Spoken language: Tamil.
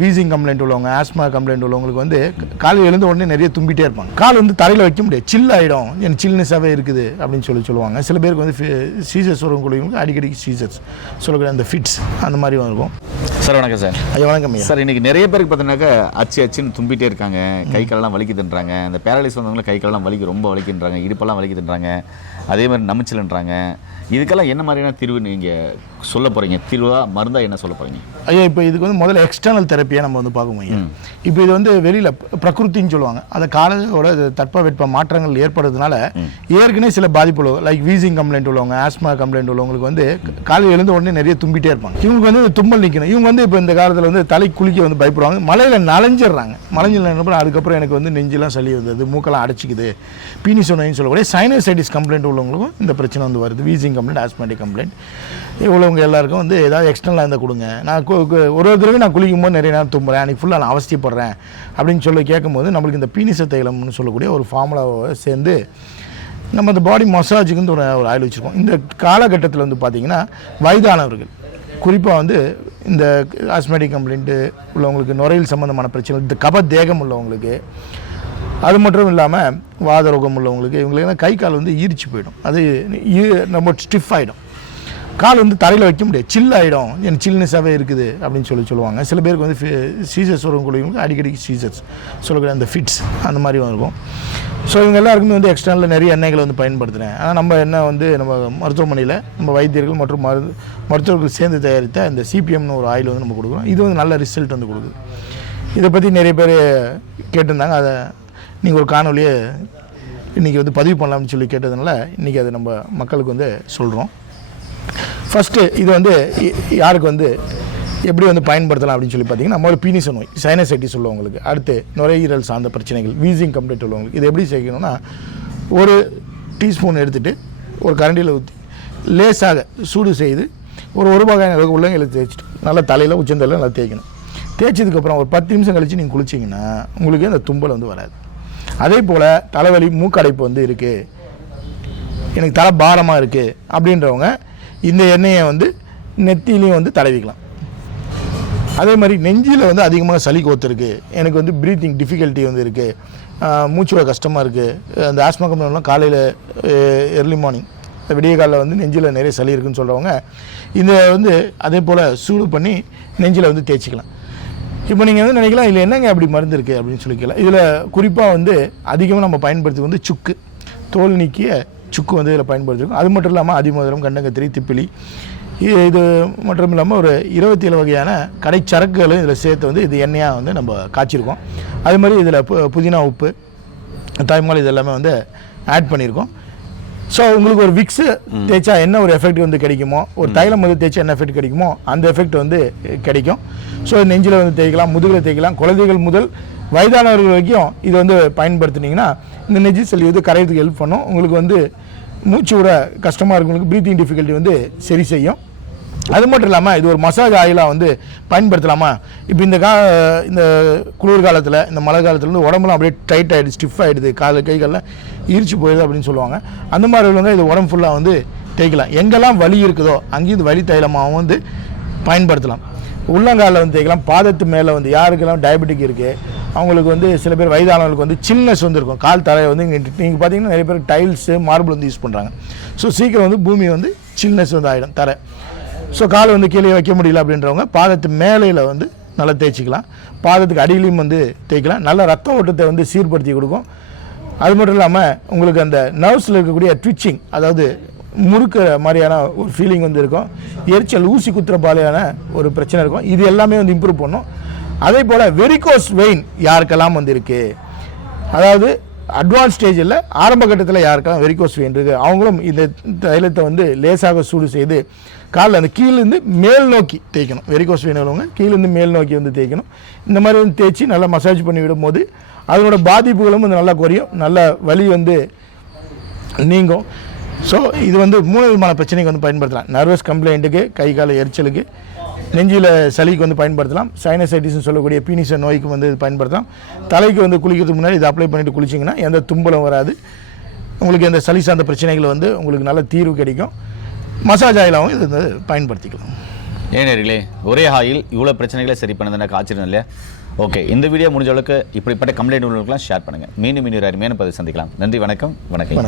வீசிங் கம்ப்ளைண்ட் உள்ளவங்க, ஆஸ்மா கம்ப்ளைண்ட் உள்ளவங்களுக்கு வந்து காலையில் எழுந்த உடனே நிறைய தும்பிட்டே இருப்பாங்க. கால் வந்து தரையில் வைக்க முடியாது, சில் ஆகிடும், எனக்கு சில்னஸாகவே இருக்குது அப்படின்னு சொல்லுவாங்க. சில பேருக்கு வந்து சீசர்ஸ் வரவங்களுக்கு அடிக்கடி சீசர்ஸ் சொல்லக்கூடிய அந்த ஃபிட்ஸ் அந்த மாதிரி இருக்கும். சார் வணக்கம் சார். ஐயா வணக்கம் ஐயா. சார் இன்னைக்கு நிறைய பேருக்கு பார்த்தீங்கன்னாக்கா அச்சுன்னு தும்பிட்டே இருக்காங்க, கை காலெல்லாம் வலிக்குதுன்றாங்க. அந்த பேரலைஸ் வந்தவங்களும் கை காலெல்லாம் ரொம்ப வலிக்குன்றாங்க, இடுப்பெல்லாம் வலிக்குதுன்றாங்க, அதே மாதிரி நமைச்சல்ன்றாங்க. இதுக்கெல்லாம் என்ன மாதிரியான தீர்வு நீங்கள் சொல்ல போகிறீங்க? தீர்வா மருந்தா என்ன சொல்ல போகிறீங்க? ஐயா இப்போ இதுக்கு வந்து முதல்ல எக்ஸ்டர்னல் தெரப்பியாக நம்ம வந்து பார்க்கணும் ஐயா. இப்போ இது வந்து வெளியில் பிரகிருத்தின்னு சொல்லுவாங்க, அந்த காலோட தட்பவெட்ப மாற்றங்கள் ஏற்படுறதுனால ஏற்கனவே சில பாதிப்புகள் லைக் வீசிங் கம்ப்ளைண்ட் உள்ளவங்க, ஆஸ்மா கம்ப்ளைண்ட் உள்ளவங்களுக்கு வந்து காலையில் எழுந்த உடனே நிறைய தும்பிட்டே இருப்பாங்க. இவங்களுக்கு வந்து தும்மல் நிற்கணும். இவங்க வந்து இப்போ இந்த காலத்தில் வந்து தலை குளிக்க வந்து பயப்படுவாங்க, மலையில் நனைஞ்சிடுறாங்க. மலைஞ்சில் அதுக்கப்புறம் எனக்கு வந்து நெஞ்செல்லாம் சளி வந்தது, மூக்கெல்லாம் அடைச்சிக்குது, பீனிசோனைன்னு சொல்லக்கூடிய சைனசைட்டிஸ் கம்ப்ளைண்ட் உள்ளவங்களுக்கும் இந்த பிரச்சனை வந்து வருது. வீசிங் கம்ப்ளைண்ட், ஆஸ்மாட்டிக் கம்ப்ளைண்ட் இவ்வளோங்க எல்லாருக்கும் வந்து ஏதாவது எக்ஸ்டர்னலாக இருந்தால் கொடுங்க. நான் ஒரு தடவை நான் குளிக்கும் போது நிறைய நேரம் தும்புறேன், அன்றைக்கி ஃபுல்லாக நான் அவஸ்திப்படுறேன் அப்படின்னு சொல்லி கேட்கும்போது நம்மளுக்கு இந்த பீனிச தைலம்னு சொல்லக்கூடிய ஒரு ஃபார்முலாவை சேர்ந்து நம்ம அந்த பாடி மசாஜுக்கு ஒரு ஆயில் வச்சுருக்கோம். இந்த காலகட்டத்தில் வந்து பார்த்திங்கன்னா வயதானவர்கள் குறிப்பாக வந்து இந்த ஆஸ்மேட்டிக் கம்ப்ளைண்ட்டு உள்ளவங்களுக்கு, நுரையீரல் சம்மந்தமான பிரச்சனை, இந்த கப தேகம் உள்ளவங்களுக்கு, அது மட்டும் இல்லாமல் வாதரோகம் உள்ளவங்களுக்கு, இவங்களுக்கு கை கால் வந்து ஈரிச்சு போயிடும், அது நம்ம ஸ்டிஃப் ஆகிடும், கால் வந்து தரையில் வைக்க முடியாது, சில் ஆகிடும், எனக்கு சில்னஸாகவே இருக்குது அப்படின்னு சொல்லுவாங்க. சில பேருக்கு வந்து சீசர்ஸ் வரவங்களுக்கு அடிக்கடி சீசர்ஸ் சொல்லக்கூடிய அந்த ஃபிட்ஸ் அந்த மாதிரி இருக்கும். ஸோ இவங்க எல்லாருக்குமே வந்து எக்ஸ்டர்னலில் நிறைய எண்ணெய்களை வந்து பயன்படுத்துகிறேன். ஆனால் நம்ம என்ன வந்து நம்ம மருத்துவமனையில் நம்ம வைத்தியர்கள் மற்றும் மருத்துவர்கள் சேர்ந்து தயாரித்த இந்த சிபிஎம்னு ஒரு ஆயில் வந்து நம்ம கொடுக்குறோம். இது வந்து நல்ல ரிசல்ட் வந்து கொடுக்குது. இதை பற்றி நிறைய பேர் கேட்டிருந்தாங்க, அதை நீங்கள் ஒரு காணொலியை இன்றைக்கி வந்து பதிவு பண்ணலாம்னு சொல்லி கேட்டதுனால இன்றைக்கி அதை நம்ம மக்களுக்கு வந்து சொல்கிறோம். ஃபஸ்ட்டு இது வந்து யாருக்கு வந்து எப்படி வந்து பயன்படுத்தலாம் அப்படின்னு சொல்லி பார்த்தீங்கன்னா, நம்ம ஒரு பீனிச நோய், சைனசைட்டிஸ் உள்ளவங்களுக்கு, அடுத்து நுரையீரல் சார்ந்த பிரச்சனைகள், வீசிங் கம்ப்ளைண்ட் உள்ளவங்களுக்கு இது எப்படி செய்யணும்னா, ஒரு டீஸ்பூன் எடுத்துகிட்டு ஒரு கரண்டியில் ஊற்றி லேசாக சூடு செய்து ஒரு பாகம் அளவுக்கு உள்ளங்கையில் தேய்ச்சிட்டு நல்லா தலையில் உச்சந்தலையில் நல்லா தேய்க்கணும். தேய்ச்சதுக்கப்புறம் ஒரு 10 நிமிஷம் கழித்து நீங்கள் குளிச்சிங்கன்னா உங்களுக்கு அந்த தும்பல் வந்து வராது. அதே போல் தலைவலி, மூக்கடைப்பு வந்து இருக்குது, எனக்கு தலை பாரமாக இருக்குது அப்படின்றவங்க இந்த எண்ணெயை வந்து நெத்திலையும் வந்து தடவிக்கலாம். அதே மாதிரி நெஞ்சில் வந்து அதிகமாக சளி கோத்துருக்கு, எனக்கு வந்து ப்ரீத்திங் டிஃபிகல்ட்டி வந்து இருக்குது, மூச்சோட கஷ்டமாக இருக்குது, அந்த ஆஸ்மா கம்ப்ளைண்ட்லாம் காலையில் எர்லி மார்னிங் விடிய காலில் வந்து நெஞ்சில் நிறைய சளி இருக்குதுன்னு சொல்கிறவங்க இதை வந்து அதே போல் சூடு பண்ணி நெஞ்சில் வந்து தேய்ச்சிக்கலாம். இப்போ நீங்கள் வந்து நினைக்கலாம் இதில் என்னங்க அப்படி மருந்து இருக்குது அப்படின்னு சொல்லிக்கலாம். இதில் குறிப்பாக வந்து அதிகமாக நம்ம பயன்படுத்தி வந்து சுக்கு, தோல் நீக்கிய சுக்கு வந்து இதில் பயன்படுத்திருக்கோம். அது மட்டும் இல்லாமல் அதிமதுரம், கண்டங்கத்திரி, திப்பிலி, இது மட்டும் இல்லாமல் ஒரு 27 வகையான கடைச்சரக்குகளும் இதில் சேர்த்து வந்து இது எண்ணெயாக வந்து நம்ம காய்ச்சிருக்கோம். அது மாதிரி இதில் புதினா, உப்பு, தாய்மால் இது எல்லாமே வந்து ஆட் பண்ணியிருக்கோம். ஸோ உங்களுக்கு ஒரு விக்ஸு தேய்ச்சா என்ன ஒரு எஃபெக்ட் வந்து கிடைக்குமோ, ஒரு தைலம் வந்து தேய்ச்சா என்ன எஃபெக்ட் கிடைக்குமோ அந்த எஃபெக்ட் வந்து கிடைக்கும். ஸோ நெஞ்சில் வந்து தேய்க்கலாம், முதுகில் தேய்க்கலாம், குழந்தைகள் முதல் வயதானவர்கள் வரைக்கும் இது வந்து பயன்படுத்தினீங்கன்னா இந்த நெஞ்சு சளி வந்து கரையத்துக்கு ஹெல்ப் பண்ணும். உங்களுக்கு வந்து மூச்சு விட கஷ்டமாக இருக்கவங்களுக்கு ப்ரீத்திங் டிஃபிகல்ட்டி வந்து சரி செய்யும். அது மட்டும் இல்லாமல் இது ஒரு மசாஜ் ஆயிலாக வந்து பயன்படுத்தலாமா? இப்போ இந்த குளிர் காலத்தில், இந்த மழை காலத்தில் வந்து உடம்புலாம் அப்படியே டைட் ஆகிடுது, ஸ்டிஃப் ஆகிடுது, கைகள்லாம் ஈர்ச்சி போயிடுது அப்படின்னு சொல்லுவாங்க. அந்த மாதிரி உள்ளவங்க இது உடம்பு ஃபுல்லாக வந்து தேய்க்கலாம். எங்கெல்லாம் வலி இருக்குதோ அங்கேயும் இந்த வலி தைலமாகவும் வந்து பயன்படுத்தலாம். உள்ளங்காலில் வந்து தேய்க்கலாம், பாதத்து மேலே வந்து யாருக்கெல்லாம் டயபெட்டிக் இருக்குது அவங்களுக்கு வந்து சில பேர் வயதானவங்களுக்கு வந்து சில்னஸ் வந்து இருக்கும், கால் தரையை வந்து நீங்கள் பார்த்தீங்கன்னா நிறைய பேர் டைல்ஸு, மார்பிள் வந்து யூஸ் பண்ணுறாங்க. ஸோ சீக்கிரம் வந்து பூமி வந்து சில்னஸ் வந்து ஆகிடும் தரை. ஸோ கால் வந்து கீழே வைக்க முடியல அப்படின்றவங்க பாதத்து மேலையில் வந்து நல்லா தேய்ச்சிக்கலாம், பாதத்துக்கு அடியிலையும் வந்து தேய்க்கலாம். நல்ல ரத்த ஓட்டத்தை வந்து சீர்படுத்தி கொடுக்கும். அது மட்டும் இல்லாமல் உங்களுக்கு அந்த நர்வ்ஸில் இருக்கக்கூடிய ட்விச்சிங், அதாவது முறுக்கிற மாதிரியான ஒரு ஃபீலிங் வந்து இருக்கும், எரிச்சல், ஊசி குத்துற பாலையான ஒரு பிரச்சனை இருக்கும், இது எல்லாமே வந்து இம்ப்ரூவ் பண்ணும். அதே போல் வெரிகோஸ் வெயின் யாருக்கெல்லாம் வந்து இருக்குது, அதாவது அட்வான்ஸ் ஸ்டேஜில் ஆரம்ப கட்டத்தில் யாருக்கெல்லாம் வெரிகோஸ் வெயின் இருக்குது அவங்களும் இந்த தைலத்தை வந்து லேசாக சூடு செய்து காலில் அந்த கீழேருந்து மேல் நோக்கி தேய்க்கணும். வெரிகோஸ் வெயின் உள்ளவங்க கீழேருந்து மேல் நோக்கி வந்து தேய்க்கணும். இந்த மாதிரி வந்து தேய்ச்சி நல்லா மசாஜ் பண்ணி விடும்போது அதனோட பாதிப்புகளும் வந்து நல்லா குறையும், நல்ல வலி வந்து நீங்கும். ஸோ இது வந்து 3 விதமான பிரச்சனைக்கு வந்து பயன்படுத்தலாம். நர்வஸ் கம்ப்ளைண்ட்டுக்கு, கை கால எரிச்சலுக்கு, நெஞ்சில் சளிக்கு வந்து பயன்படுத்தலாம். சைனசைட்டிஸ்னு சொல்லக்கூடிய பீனிச நோய்க்கு வந்து இது பயன்படுத்தலாம். தலைக்கு வந்து குளிக்கிறதுக்கு முன்னாடி இதை அப்ளை பண்ணிவிட்டு குளிச்சிங்கன்னா எந்த தும்பலும் வராது, உங்களுக்கு எந்த சளி சார்ந்த பிரச்சனைகள் வந்து உங்களுக்கு நல்ல தீர்வு கிடைக்கும். மசாஜ் ஆயிலாகவும் இது வந்து பயன்படுத்திக்கலாம். ஏனர்களே ஒரே ஆயில் இவ்வளோ பிரச்சனைகளை சரி பண்ணதுனாக்க ஆச்சரியம் இல்லையா? ஓகே, இந்த வீடியோ முடிஞ்ச அளவுக்கு இப்படிப்பட்ட கம்ப்ளைண்ட் உள்ளவங்களுக்குலாம் ஷேர் பண்ணுங்கள். மீண்டும் இன்னொரு அருமையான பதிவு சந்திக்கலாம். நன்றி, வணக்கம். வணக்கம்.